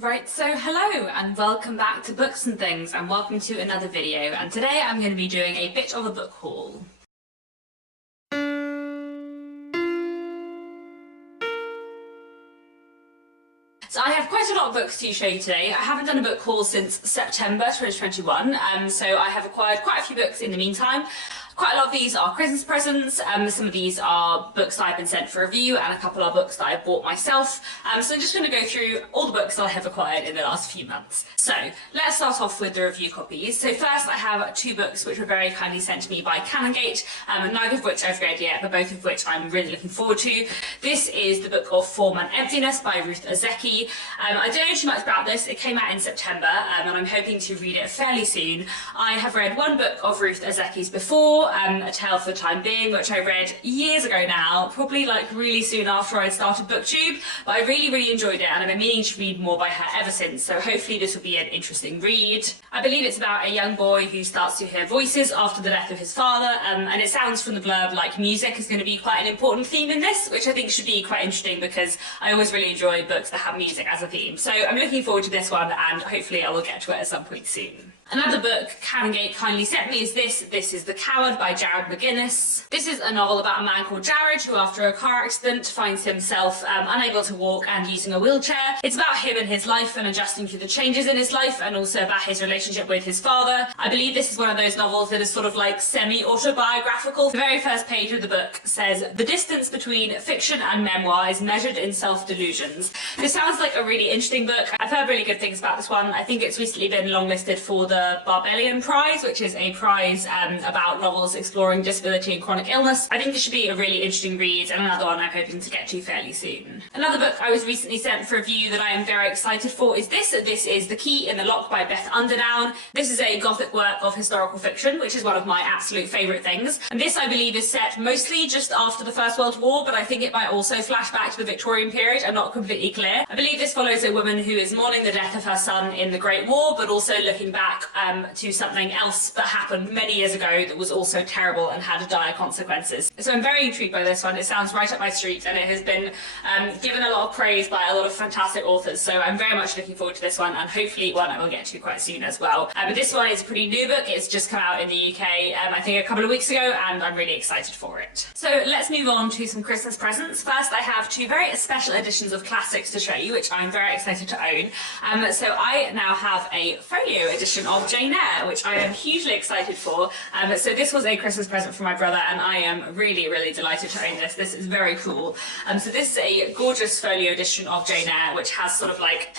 Right, so hello and welcome back to Books and Things and welcome to another video, and today I'm going to be doing a bit of a book haul. So I have quite a lot of books to show you today. I haven't done a book haul since September 2021, so I have acquired quite a few books in the meantime. Quite a lot of these are Christmas presents, some of these are books that I've been sent for review, and a couple are books that I bought myself. So I'm just going to go through all the books that I have acquired in the last few months. So let's start off with the review copies. So first I have two books which were very kindly sent to me by Canongate, neither of which I've read yet, but both of which I'm really looking forward to. This is the book of Forman, Emptiness by Ruth Ozeki. I don't know too much about this. It came out in September, and I'm hoping to read it fairly soon. I have read one book of Ruth Ozeki's before, A Tale for the Time Being, which I read years ago now, probably like really soon after I'd started BookTube, but I really enjoyed it and I've been meaning to read more by her ever since, so hopefully this will be an interesting read. I believe it's about a young boy who starts to hear voices after the death of his father, and it sounds from the blurb like music is going to be quite an important theme in this, which I think should be quite interesting because I always really enjoy books that have music as a theme. So I'm looking forward to this one and hopefully I will get to it at some point soon. Another book Canongate kindly sent me is this. This is The Coward by Jared McGuinness. This is a novel about a man called Jared who, after a car accident, finds himself unable to walk and using a wheelchair. It's about him and his life and adjusting to the changes in his life, and also about his relationship with his father. I believe this is one of those novels that is sort of like semi-autobiographical. The very first page of the book says, "The distance between fiction and memoir is measured in self-delusions." This sounds like a really interesting book. I've heard really good things about this one. I think it's recently been longlisted for the Barbellion Prize, which is a prize about novels exploring disability and chronic illness. I think this should be a really interesting read, and another one I'm hoping to get to fairly soon. Another book I was recently sent for review that I am very excited for is this. This is The Key in the Lock by Beth Underdown. This is a gothic work of historical fiction, which is one of my absolute favourite things. And this, I believe, is set mostly just after the First World War, but I think it might also flash back to the Victorian period. I'm not completely clear. I believe this follows a woman who is mourning the death of her son in the Great War, but also looking back to something else that happened many years ago that was also terrible and had dire consequences. So I'm very intrigued by this one. It sounds right up my street, and it has been given a lot of praise by a lot of fantastic authors, so I'm very much looking forward to this one, and hopefully one I will get to quite soon as well. But this one is a pretty new book. It's just come out in the UK I think a couple of weeks ago, and I'm really excited for it. So let's move on to some Christmas presents. First I have two very special editions of classics to show you, which I'm very excited to own. So I now have a folio edition of Jane Eyre, which I am hugely excited for. So this was a Christmas present from my brother, and I am really delighted to own this. This is very cool. So this is a gorgeous folio edition of Jane Eyre, which has sort of like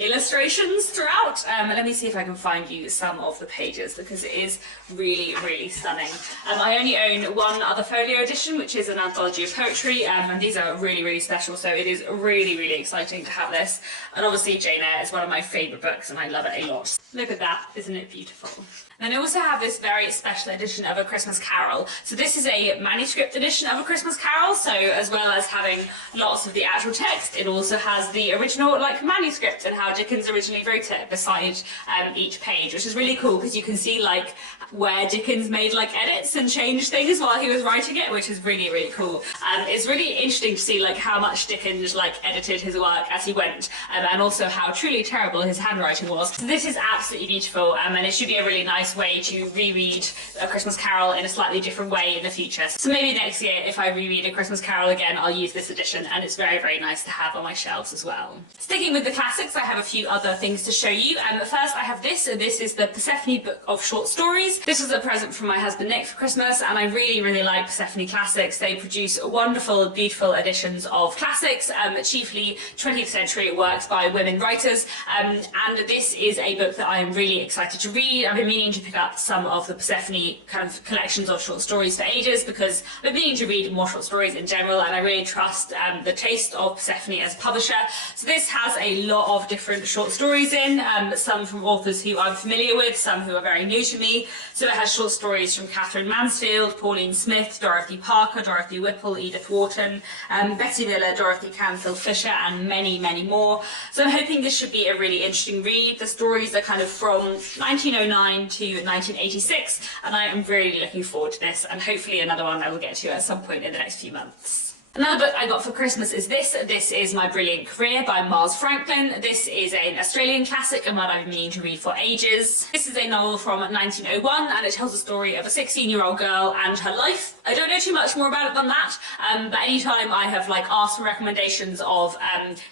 illustrations throughout. Let me see if I can find you some of the pages, because it is really stunning. I only own one other folio edition, which is an anthology of poetry, and these are really special, so it is really exciting to have this. And obviously Jane Eyre is one of my favourite books and I love it a lot. Look at that, isn't it beautiful? And I also have this very special edition of A Christmas Carol. So this is a manuscript edition of A Christmas Carol, so as well as having lots of the actual text, it also has the original like manuscript and how Dickens originally wrote it beside each page, which is really cool because you can see like where Dickens made like edits and changed things while he was writing it, which is really cool. It's really interesting to see like how much Dickens like edited his work as he went, and also how truly terrible his handwriting was. So this is absolutely beautiful, and it should be a really nice way to reread A Christmas Carol in a slightly different way in the future. So maybe next year, if I reread A Christmas Carol again, I'll use this edition, and it's very nice to have on my shelves as well. Sticking with the classics, I have a few other things to show you. First I have this. So this is the Persephone book of short stories. This was a present from my husband Nick for Christmas, and I really like Persephone classics. They produce wonderful, beautiful editions of classics, chiefly 20th century works by women writers, and this is a book that I am really excited to read. I've been meaning to pick up some of the Persephone kind of collections of short stories for ages, because I've been meaning to read more short stories in general, and I really trust the taste of Persephone as a publisher. So this has a lot of different short stories in, some from authors who I'm familiar with, some who are very new to me. So it has short stories from Catherine Mansfield, Pauline Smith, Dorothy Parker, Dorothy Whipple, Edith Wharton, Betty Miller, Dorothy Canfield Fisher, and many more. So I'm hoping this should be a really interesting read. The stories are kind of from 1909 to 1986, and I am really looking forward to this, and hopefully another one I will get to at some point in the next few months. Another book I got for Christmas is this. This is My Brilliant Career by Miles Franklin. This is an Australian classic and one I've been meaning to read for ages. This is a novel from 1901 and it tells the story of a 16-year-old girl and her life. I don't know too much more about it than that, but anytime I have asked for recommendations of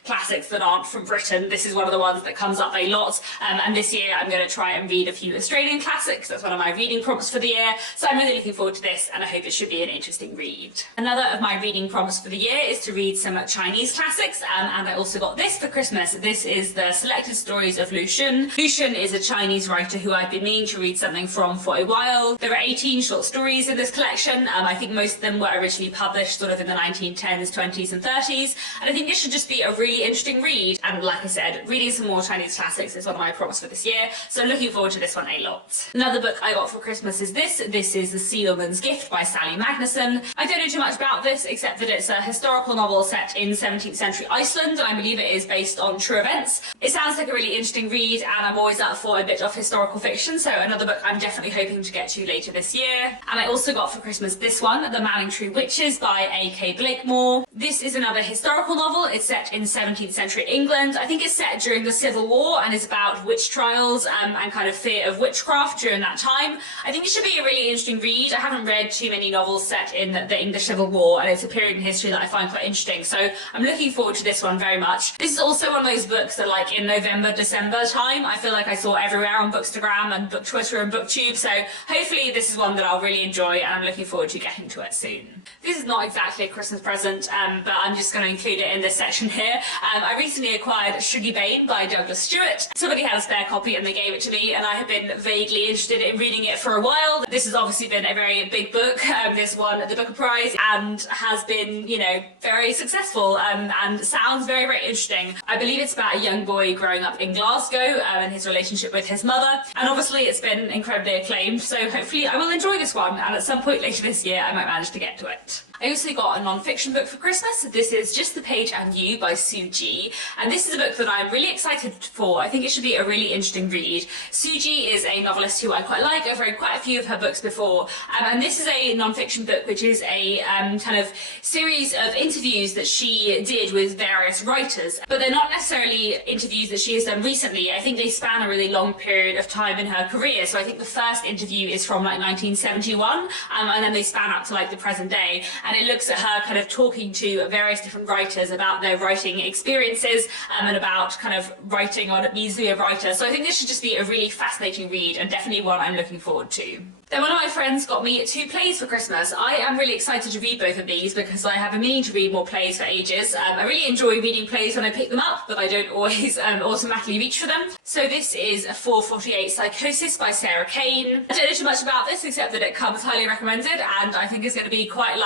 classics that aren't from Britain, this is one of the ones that comes up a lot. And this year I'm going to try and read a few Australian classics. That's one of my reading prompts for the year. So I'm really looking forward to this and I hope it should be an interesting read. Another of my reading prompts for the year is to read some Chinese classics, and I also got this for Christmas. This is the Selected Stories of Lu Xun. Lu Xun is a Chinese writer who I've been meaning to read something from for a while. There are 18 short stories in this collection. I think most of them were originally published sort of in the 1910s, 20s and 30s, and I think this should just be a really interesting read. And like I said, reading some more Chinese classics is one of my prompts for this year, so I'm looking forward to this one a lot. Another book I got for Christmas is this. This is The Sealman's Gift by Sally Magnusson. I don't know too much about this except that it's a historical novel set in 17th century Iceland, and I believe it is based on true events. It sounds like a really interesting read, and I'm always up for a bit of historical fiction, so another book I'm definitely hoping to get to later this year. And I also got for Christmas this one, The Manningtree Witches by A.K. Blakemore. This is another historical novel. It's set in 17th century England. I think it's set during the Civil War and is about witch trials and kind of fear of witchcraft during that time. I think it should be a really interesting read. I haven't read too many novels set in the English Civil War, and it's a period in history that I find quite interesting, so I'm looking forward to this one very much. This is also one of those books that in November, December time, I feel like I saw everywhere on Bookstagram and Book Twitter and BookTube, so hopefully this is one that I'll really enjoy and I'm looking forward to getting to it soon. This is not exactly a Christmas present, but I'm just going to include it in this section here. I recently acquired Sugarbane by Douglas Stewart. Somebody had a spare copy and they gave it to me, and I have been vaguely interested in reading it for a while. This has obviously been a very big book. This won the Booker Prize and has been, very successful and sounds very, very interesting. I believe it's about a young boy growing up in Glasgow and his relationship with his mother, and obviously it's been incredibly acclaimed, so hopefully I will enjoy this one, and at some point later this year I might manage to get to it. I also got a non-fiction book for Christmas. This is Just the Page and You by Sue G, and this is a book that I'm really excited for. I think it should be a really interesting read. Sue G is a novelist who I quite like. I've read quite a few of her books before, and this is a non-fiction book which is a kind of series of interviews that she did with various writers, but they're not necessarily interviews that she has done recently. I think they span a really long period of time in her career, so I think the first interview is from 1971, and then they span up to the present day. And it looks at her kind of talking to various different writers about their writing experiences and about kind of writing on what it means to be a writer. So I think this should just be a really fascinating read and definitely one I'm looking forward to. Then one of my friends got me 2 plays for Christmas. I am really excited to read both of these because I have been meaning to read more plays for ages. I really enjoy reading plays when I pick them up, but I don't always automatically reach for them. So this is 448 Psychosis by Sarah Kane. I don't know too much about this except that it comes highly recommended, and I think it's going to be quite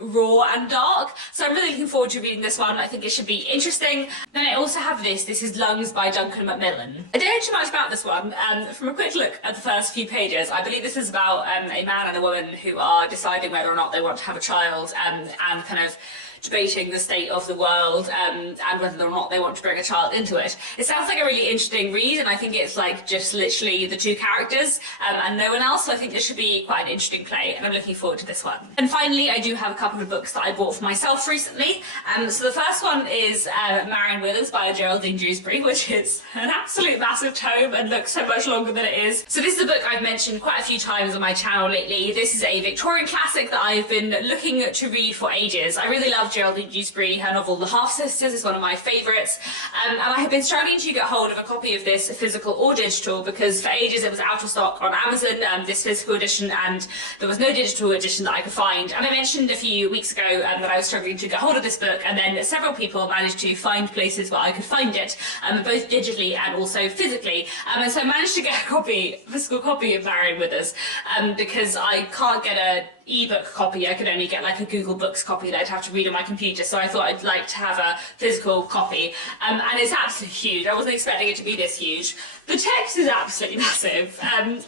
raw and dark, so I'm really looking forward to reading this one. I think it should be interesting. Then I also have this is Lungs by Duncan Macmillan. I don't know too much about this one, and from a quick look at the first few pages, I believe this is about a man and a woman who are deciding whether or not they want to have a child, and kind of debating the state of the world and whether or not they want to bring a child into it. It sounds like a really interesting read, and I think it's just literally the 2 characters and no one else, so I think this should be quite an interesting play, and I'm looking forward to this one. And finally, I do have a couple of books that I bought for myself recently. So the first one is Marion Williams by Geraldine Dewsbury, which is an absolute massive tome and looks so much longer than it is. So this is a book I've mentioned quite a few times on my channel lately. This is a Victorian classic that I've been looking to read for ages. I really love Geraldine Dewsbury. Her novel The Half Sisters is one of my favourites, and I have been struggling to get hold of a copy of this physical or digital because for ages it was out of stock on Amazon, this physical edition, and there was no digital edition that I could find. And I mentioned a few weeks ago that I was struggling to get hold of this book, and then several people managed to find places where I could find it, both digitally and also physically, and so I managed to get a physical copy of Marion Withers, because I can't get a ebook copy. I could only get a Google Books copy that I'd have to read on my computer, so I thought I'd like to have a physical copy, and it's absolutely huge. I wasn't expecting it to be this huge. The text is absolutely massive,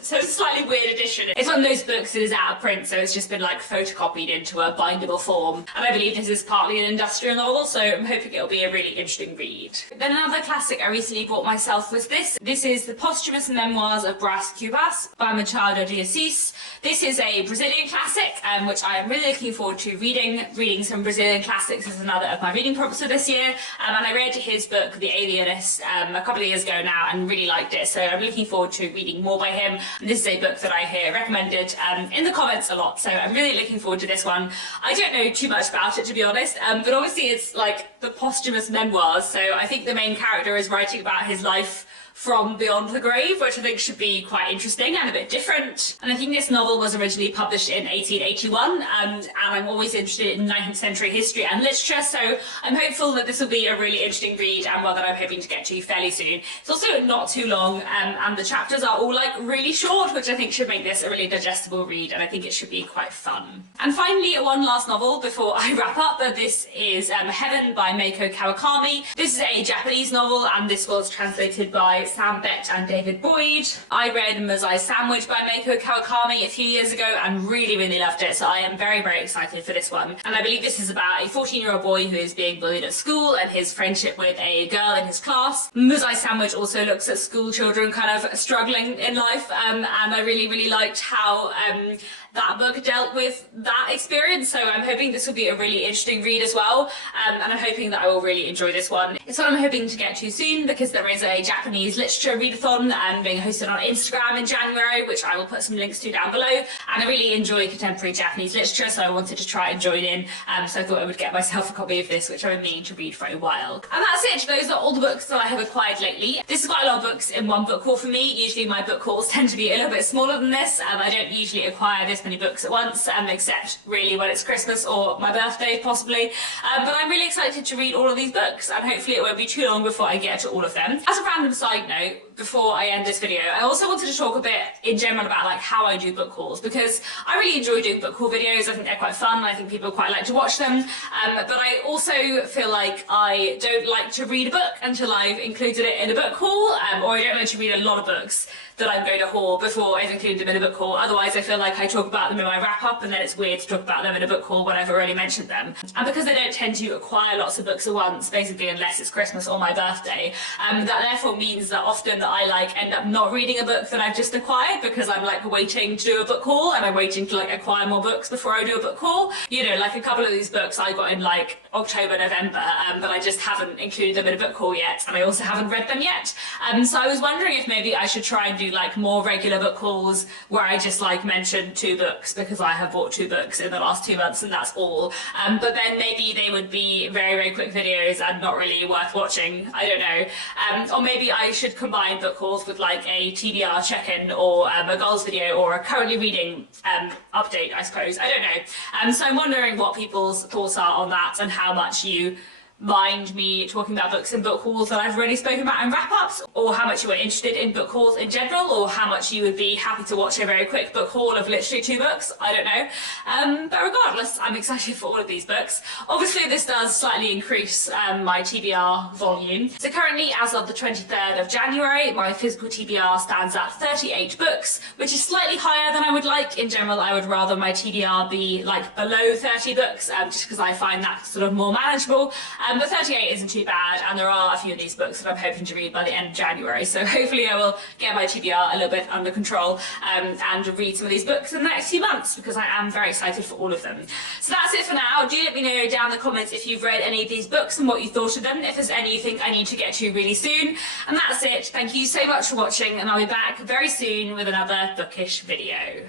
so it's a slightly weird edition. It's one of those books that is out of print, so it's just been photocopied into a bindable form, and I believe this is partly an industrial novel, so I'm hoping it'll be a really interesting read. Then another classic I recently bought myself was this. This is The Posthumous Memoirs of Brás Cubas by Machado de Assis. This is a Brazilian classic. which I am really looking forward to reading. Reading some Brazilian classics is another of my reading prompts for this year, and I read his book, The Alienist, a couple of years ago now and really liked it, so I'm looking forward to reading more by him. And this is a book that I hear recommended in the comments a lot, so I'm really looking forward to this one. I don't know too much about it, to be honest, but obviously it's like the posthumous memoirs, so I think the main character is writing about his life from beyond the grave, which I think should be quite interesting and a bit different. And I think this novel was originally published in 1881, and I'm always interested in 19th century history and literature, so I'm hopeful that this will be a really interesting read and one that I'm hoping to get to fairly soon. It's also not too long, and the chapters are all like really short, which I think should make this a really digestible read, and I think it should be quite fun. And finally, one last novel before I wrap up. This is Heaven by Meiko Kawakami. This is a Japanese novel, and this was translated by Sam Bett and David Boyd. I read Mosai's Sandwich by Meiko Kawakami a few years ago and really loved it, so I am very excited for this one. And I believe this is about a 14-year-old boy who is being bullied at school and his friendship with a girl in his class. Mosai's Sandwich also looks at school children kind of struggling in life, and I really liked how that book dealt with that experience, so I'm hoping this will be a really interesting read as well, and I'm hoping that I will really enjoy this one. It's one I'm hoping to get to soon because there is a Japanese literature readathon being hosted on Instagram in January, which I will put some links to down below, and I really enjoy contemporary Japanese literature, so I wanted to try and join in, so I thought I would get myself a copy of this, which I've been meaning to read for a while. And that's it, those are all the books that I have acquired lately. This is quite a lot of books in one book haul for me. Usually my book hauls tend to be a little bit smaller than this, I don't usually acquire this many books at once, except really when it's Christmas or my birthday possibly, but I'm really excited to read all of these books, and hopefully it won't be too long before I get to all of them. As a random side note, before I end this video, I also wanted to talk a bit in general about like how I do book hauls, because I really enjoy doing book haul videos. I think they're quite fun, I think people quite like to watch them, but I also feel like I don't like to read a book until I've included it in a book haul, or I don't like to read a lot of books that I'm going to haul before I've included them in a book haul. Otherwise I feel like I talk about them in my wrap up and then it's weird to talk about them in a book haul when I've already mentioned them. And because I don't tend to acquire lots of books at once, basically unless it's Christmas or my birthday, that therefore means that often I like end up not reading a book that I've just acquired because I'm like waiting to do a book haul and I'm waiting to like acquire more books before I do a book haul. You know, like a couple of these books I got in like October, November, but I just haven't included them in a book haul yet, and I also haven't read them yet. So I was wondering if maybe I should try and do like more regular book hauls where I just like mention 2 books because I have bought 2 books in the last 2 months and that's all. But then maybe they would be very quick videos and not really worth watching. I don't know. Or maybe I should combine book hauls with like a TBR check-in or a goals video or a currently reading update, I suppose. I don't know. So I'm wondering what people's thoughts are on that and how much you mind me talking about books and book hauls that I've already spoken about in wrap-ups, or how much you are interested in book hauls in general, or how much you would be happy to watch a very quick book haul of literally 2 books. I don't know. But regardless, I'm excited for all of these books. Obviously this does slightly increase my TBR volume. So currently, as of the 23rd of January, my physical TBR stands at 38 books, which is slightly higher than I would like. In general, I would rather my TBR be like below 30 books, just because I find that sort of more manageable. But 38 isn't too bad, and there are a few of these books that I'm hoping to read by the end of January, so hopefully I will get my TBR a little bit under control and read some of these books in the next few months, because I am very excited for all of them. So that's it for now. Do let me know down in the comments if you've read any of these books and what you thought of them, if there's any you think I need to get to really soon. And that's it. Thank you so much for watching, and I'll be back very soon with another bookish video.